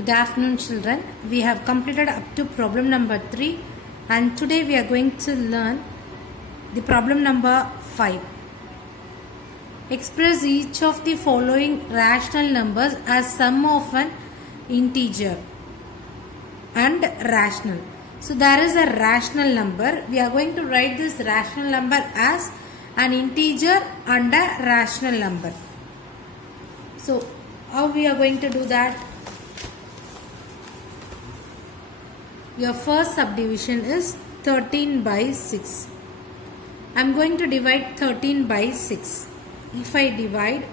Good afternoon, children. We have completed up to problem number 3, and today we are going to learn the problem number 5. Express each of the following rational numbers as sum of an integer and rational. So there is a rational number. We are going to write this rational number as an integer and a rational number. So how we are going to do that? Your first subdivision is 13 by 6. I am going to divide 13 by 6. If I divide,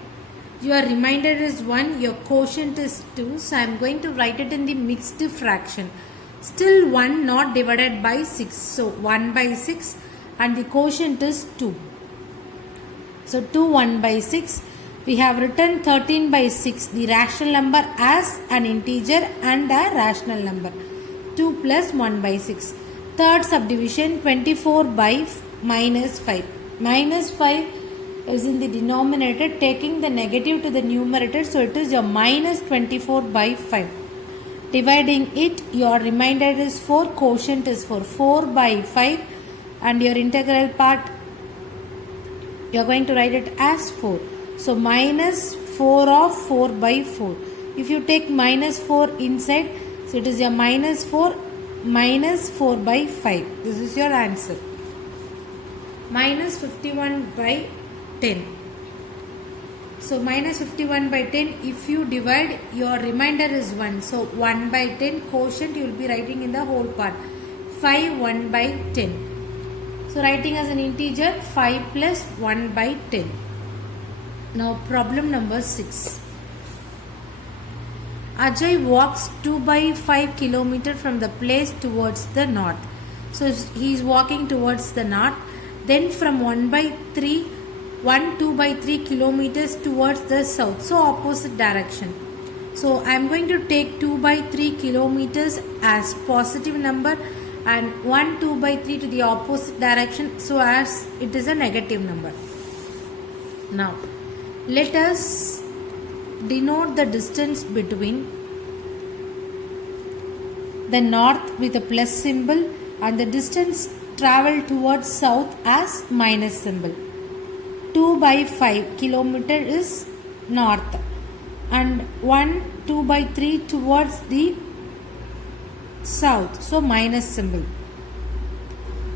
your remainder is 1, your quotient is 2. So I am going to write it in the mixed fraction. Still 1 not divided by 6. So 1 by 6 and the quotient is 2. So 2 1 by 6. We have written 13 by 6, the rational number as an integer and a rational number. 2 plus 1 by 6. Third subdivision 24 by minus 5. Minus 5 is in the denominator, taking the negative to the numerator, so it is your minus 24 by 5. Dividing it, your remainder is 4, quotient is 4 by 5, and your integral part you are going to write it as 4. So minus 4 of 4 by 4. If you take minus 4 inside, so it is your minus 4 by 5. This is your answer. Minus 51 by 10. So minus 51 by 10, if you divide, your remainder is 1. So 1 by 10 quotient you will be writing in the whole part. 5 1 by 10. So writing as an integer 5 plus 1 by 10. Now problem number 6. Ajay walks 2 by 5 km from the place towards the north. So he is walking towards the north. Then from 2 by 3 kilometers towards the south. So opposite direction. So I am going to take 2 by 3 kilometers as positive number and 2 by 3 to the opposite direction, so as it is a negative number. Now let us denote the distance between the north with a plus symbol and the distance traveled towards south as minus symbol. 2 by 5 kilometer is north and 2 by 3 towards the south, so minus symbol.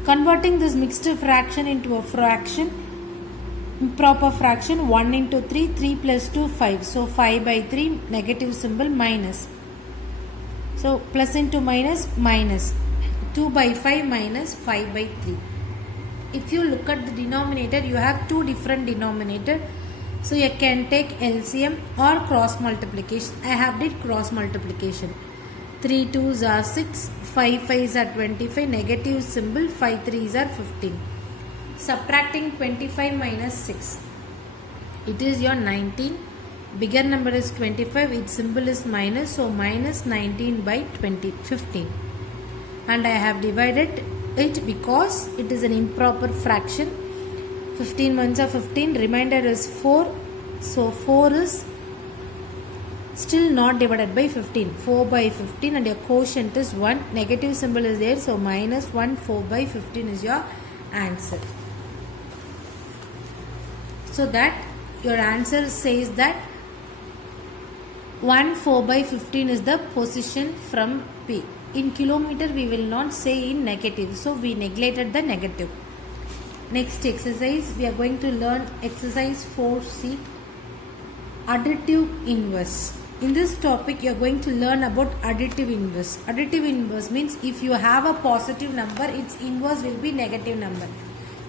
Converting this mixed fraction into a fraction, improper fraction, 1 into 3, 3 plus 2, 5. So 5 by 3, negative symbol, minus. So plus into minus, minus. 2 by 5 minus 5 by 3. If you look at the denominator, you have two different denominator. So you can take LCM or cross multiplication. I have did cross multiplication. 3 2s are 6, 5 5s are 25, negative symbol, 5 3s are 15. Subtracting 25 minus 6, it is your 19. Bigger number is 25, its symbol is minus, so minus 19 by 15. And I have divided it because it is an improper fraction. 15 ones are 15, remainder is 4, so 4 is still not divided by 15. 4 by 15 and your quotient is 1. Negative symbol is there, so minus 1, 4 by 15 is your answer. So that your answer says that 1 4 by 15 is the position from P. In kilometer we will not say in negative, so we neglected the negative. Next exercise, we are going to learn exercise 4C, additive inverse. In this topic you are going to learn about additive inverse. Additive inverse means if you have a positive number, its inverse will be negative number.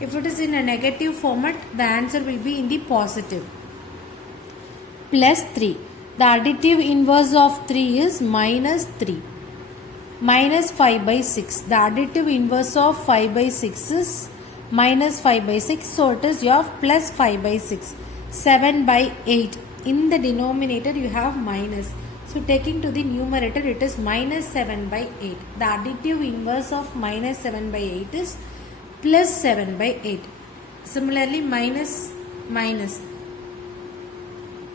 If it is in a negative format, the answer will be in the positive. Plus 3. The additive inverse of 3 is minus 3. Minus 5 by 6. The additive inverse of 5 by 6 is minus 5 by 6. So it is your plus 5 by 6. 7 by 8. In the denominator you have minus. So taking to the numerator, it is minus 7 by 8. The additive inverse of minus 7 by 8 is plus 7 by 8. Similarly minus minus.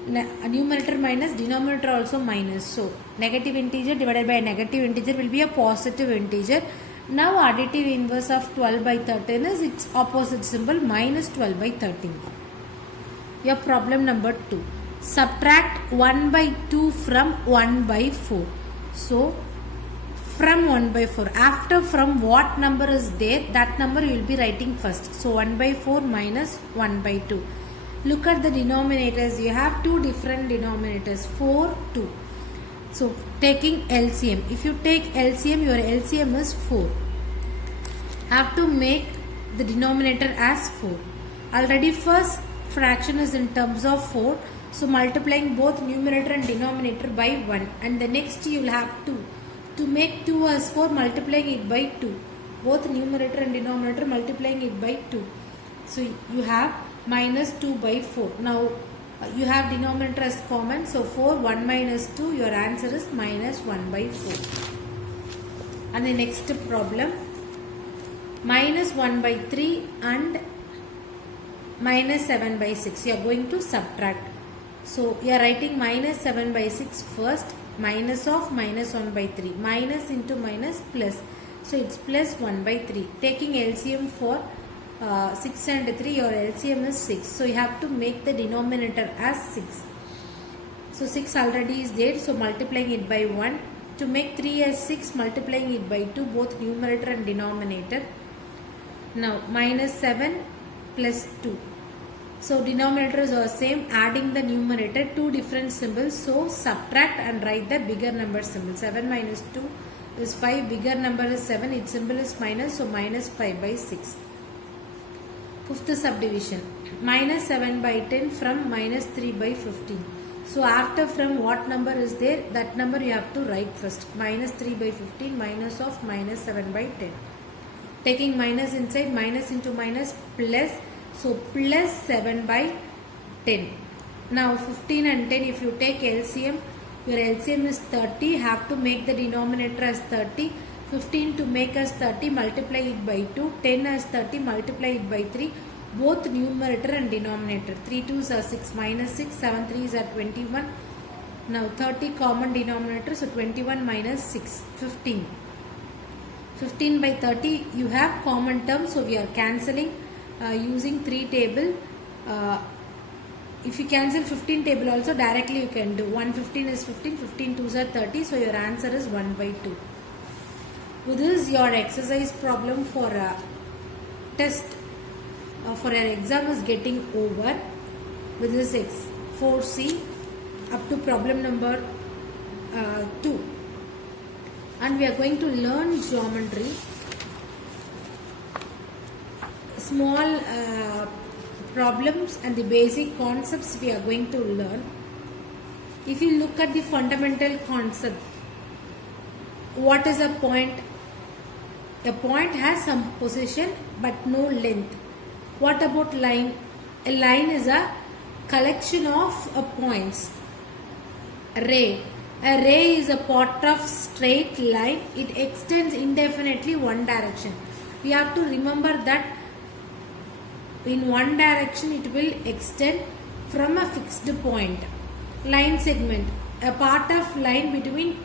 numerator minus, denominator also minus. So negative integer divided by a negative integer will be a positive integer. Now additive inverse of 12 by 13 is its opposite symbol, minus 12 by 13. Your problem number 2. Subtract 1 by 2 from 1 by 4. So from 1 by 4. After from what number is there, that number you will be writing first. So 1 by 4 minus 1 by 2. Look at the denominators. You have two different denominators, 4, 2. So taking LCM. If you take LCM, your LCM is 4. Have to make the denominator as 4. Already first fraction is in terms of 4. So multiplying both numerator and denominator by 1. And the next you will have 2. To make 2 as 4, multiplying it by 2. Both numerator and denominator multiplying it by 2. So you have minus 2 by 4. Now you have denominator as common. So 4, 1 minus 2, your answer is minus 1 by 4. And the next problem, minus 1 by 3 and minus 7 by 6. You are going to subtract. So you are writing minus 7 by 6 first, minus of minus 1 by 3. Minus into minus plus. So it's plus 1 by 3. Taking LCM for 6 and 3, your LCM is 6. So you have to make the denominator as 6. So 6 already is there. So multiplying it by 1. To make 3 as 6, multiplying it by 2, both numerator and denominator. Now minus 7 plus 2. So denominators are same, adding the numerator, two different symbols. So subtract and write the bigger number symbol. 7 minus 2 is 5, bigger number is 7, its symbol is minus, so minus 5 by 6. Fifth subdivision, minus 7 by 10 from minus 3 by 15. So after from what number is there, that number you have to write first. Minus 3 by 15 minus of minus 7 by 10. Taking minus inside, minus into minus plus. So plus 7 by 10. Now 15 and 10, if you take LCM, your LCM is 30. Have to make the denominator as 30. 15 to make as 30, multiply it by 2. 10 as 30, multiply it by 3. Both numerator and denominator. 3 2s are 6 minus 6. 7 3s are 21. Now 30 common denominator. So 21 minus 6. 15. 15 by 30, you have common terms. So we are cancelling. Using 3 table. If you cancel 15 table also, directly you can do 1 15 is 15, 15 2s are 30, so your answer is 1 by 2. With this, your exercise problem for a test for an exam is getting over. With this 4C up to problem number 2, and we are going to learn geometry. Small problems and the basic concepts we are going to learn. If you look at the fundamental concept, what is a point? A point has some position but no length. What about line? A line is a collection of points. Ray. A ray is a part of straight line. It extends indefinitely one direction. We have to remember that in one direction it will extend from a fixed point. Line segment, a part of line between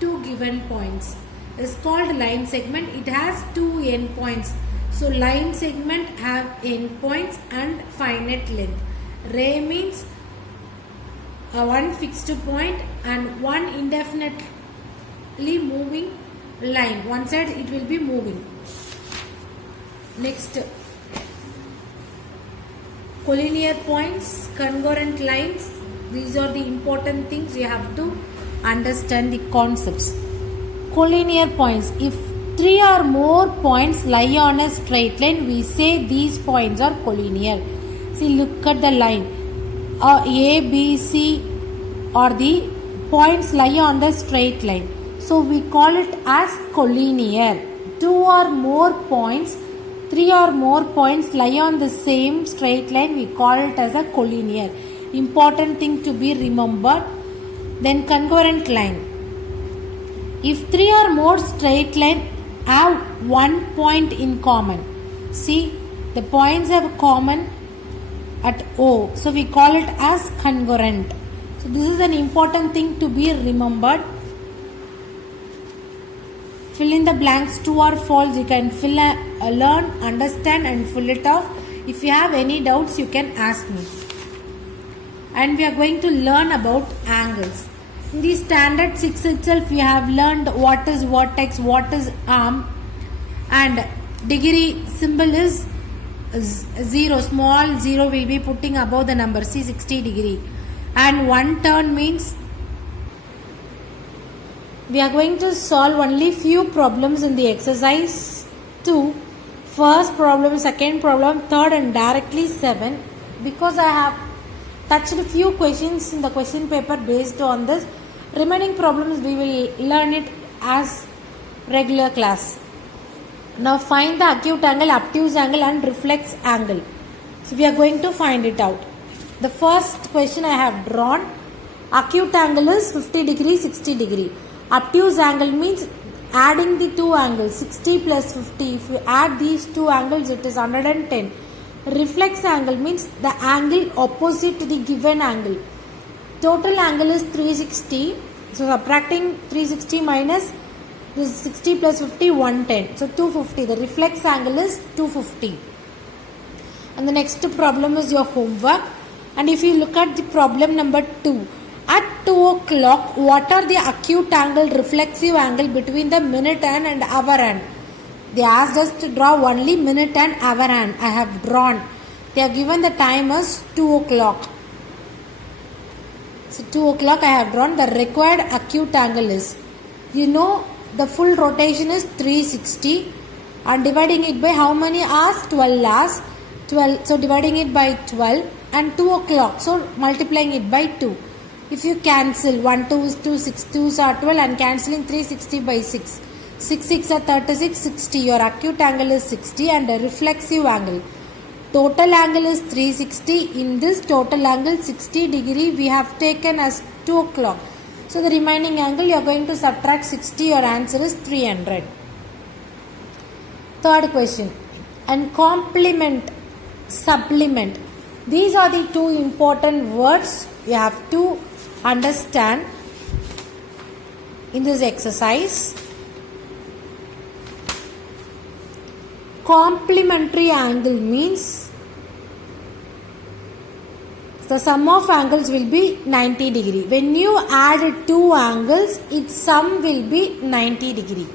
two given points, is called line segment. It has two endpoints. So line segment have endpoints and finite length. Ray means one fixed point and one indefinitely moving line. One side it will be moving. Next, collinear points, congruent lines. These are the important things you have to understand the concepts. Collinear points. If 3 or more points lie on a straight line, we say these points are collinear. See, look at the line. A, B, C are the points lie on the straight line. So we call it as collinear. 2 or more points, 3 or more points lie on the same straight line, we call it as a collinear. Important thing to be remembered. Then congruent line. If 3 or more straight line have one point in common. See, the points have common at O. So we call it as congruent. So this is an important thing to be remembered. Fill in the blanks, true or false. You can learn, understand and fill it off. If you have any doubts, you can ask me. And we are going to learn about angles. In the standard 6 itself, we have learned what is vertex, what is arm, and degree symbol is 0. Small 0 will be putting above the number, see 60 degree. And one turn means we are going to solve only few problems in the exercise 2. First problem, second problem, third and directly 7. Because I have touched a few questions in the question paper based on this, remaining problems we will learn it as regular class. Now find the acute angle, obtuse angle and reflex angle. So we are going to find it out. The first question I have drawn, acute angle is 50 degree, 60 degree. Obtuse angle means adding the two angles, 60 plus 50. If you add these two angles, it is 110. Reflex angle means the angle opposite to the given angle. Total angle is 360. So subtracting 360 minus this 60 plus 50, 110. So 250. The reflex angle is 250. And the next problem is your homework. And if you look at the problem number 2, at 2 o'clock, what are the acute angle, reflexive angle between the minute hand and hour hand? They asked us to draw only minute and hour hand. I have drawn. They have given the time as 2 o'clock. So 2 o'clock I have drawn. The required acute angle is, you know, the full rotation is 360 and dividing it by how many hours? 12 hours. 12. So dividing it by 12 and 2 o'clock. So multiplying it by 2. If you cancel 1 2 is 2, 6 2s are 12 and cancelling 360 by 6. 6 6 are 36, 60. Your acute angle is 60 and the reflexive angle. Total angle is 360. In this total angle 60 degree we have taken as 2 o'clock. So the remaining angle you are going to subtract 60. Your answer is 300. Third question. And complement, supplement. These are the two important words you have to understand in this exercise. Complementary angle means the sum of angles will be 90 degree. When you add two angles, its sum will be 90 degree.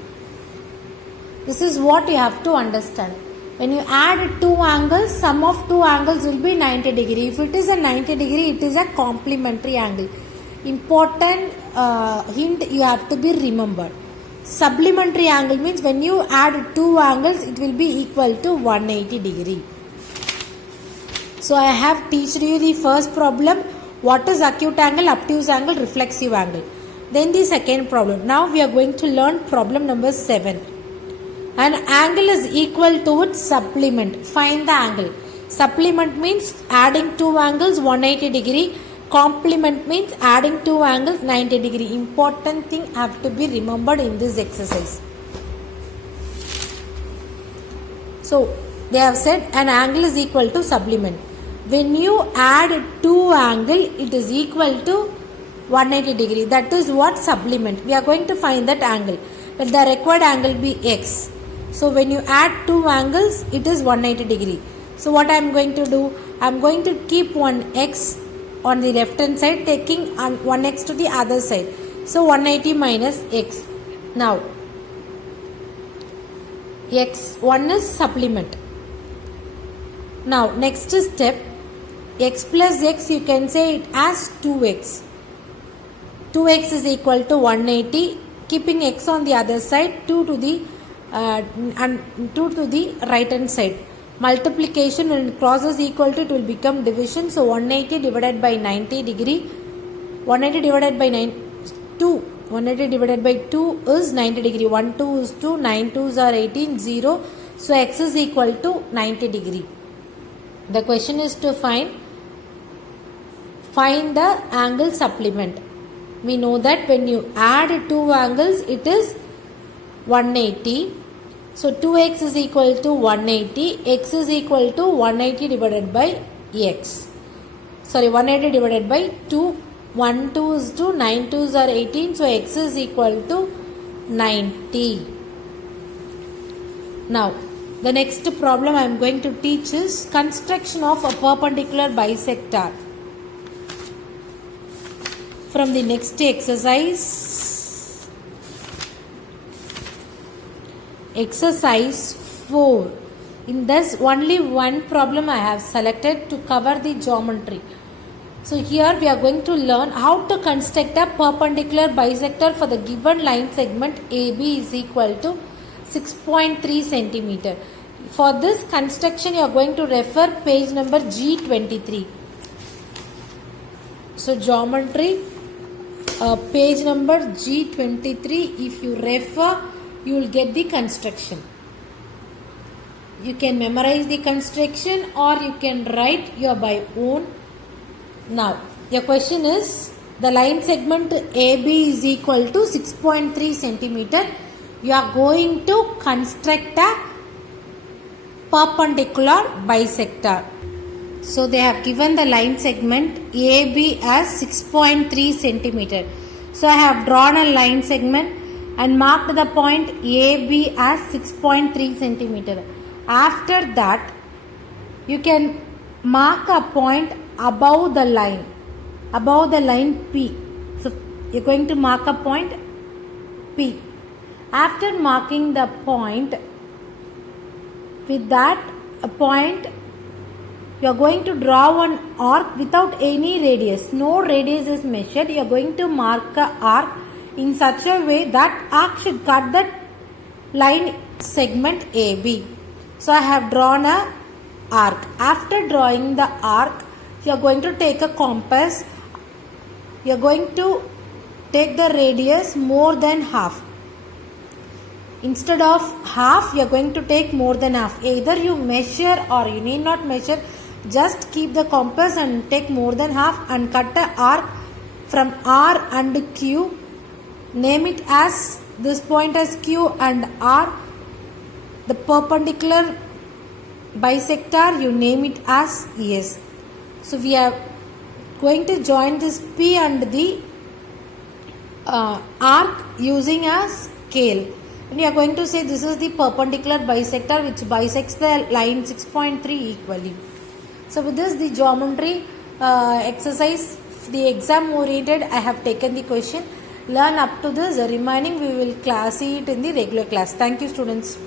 This is what you have to understand. When you add two angles, sum of two angles will be 90 degree. If it is a 90 degree, it is a complementary angle. Important hint you have to be remembered. Supplementary angle means when you add two angles, it will be equal to 180 degree. So I have taught you the first problem. What is acute angle, obtuse angle, reflexive angle. Then the second problem. Now we are going to learn problem number 7. An angle is equal to its supplement. Find the angle. Supplement means adding two angles 180 degree. Complement means adding two angles 90 degree. Important thing have to be remembered in this exercise. So they have said an angle is equal to supplement. When you add two angle, it is equal to 180 degree. That is what supplement. We are going to find that angle. But the required angle be x. So when you add two angles, it is 180 degree. So what I am going to do? I am going to keep one x on the left hand side, taking one x to the other side. So 180 minus x. Now x1 is supplement. Now next step, x plus x you can say it as 2x. 2x is equal to 180. Keeping x on the other side, 2 to the right hand side. Multiplication when it crosses equal to, it will become division. So 180 divided by 90 degree. 180 divided by 2. 180 divided by 2 is 90 degree. 1 2 is 2. 9 2s are 18. 0. So x is equal to 90 degree. The question is to find the angle supplement. We know that when you add two angles, it is 180. So 2x is equal to 180. X is equal to 180 divided by x. Sorry, 180 divided by 2 1 2s to 9 2s are 18, so x is equal to 90. Now the next problem I am going to teach is construction of a perpendicular bisector. From the next exercise 4. In this only one problem I have selected to cover the geometry. So here we are going to learn how to construct a perpendicular bisector for the given line segment AB is equal to 6.3 centimeter. For this construction you are going to refer page number G23. So geometry page number G23, if you refer you will get the construction. You can memorize the construction or you can write your by own. Now your question is the line segment AB is equal to 6.3 centimeter. You are going to construct a perpendicular bisector. So they have given the line segment AB as 6.3 centimeter. So I have drawn a line segment and marked the point AB as 6.3 centimeter. After that you can mark a point above the line P. So you are going to mark a point P. After marking the point, with that a point you are going to draw one arc without any radius. No radius is measured. You are going to mark a arc in such a way that arc should cut the line segment AB. So I have drawn a arc. After drawing the arc, you are going to take a compass. You are going to take the radius more than half. Instead of half, you are going to take more than half. Either you measure or you need not measure. Just keep the compass and take more than half and cut the arc from R and Q. Name it as this point as Q and R. The perpendicular bisector you name it as S. So we are going to join this P and the arc using a scale. And you are going to say this is the perpendicular bisector which bisects the line 6.3 equally. So with this the geometry exercise, the exam oriented, I have taken the question. Learn up to this. The remaining we will see it in the regular class. Thank you students.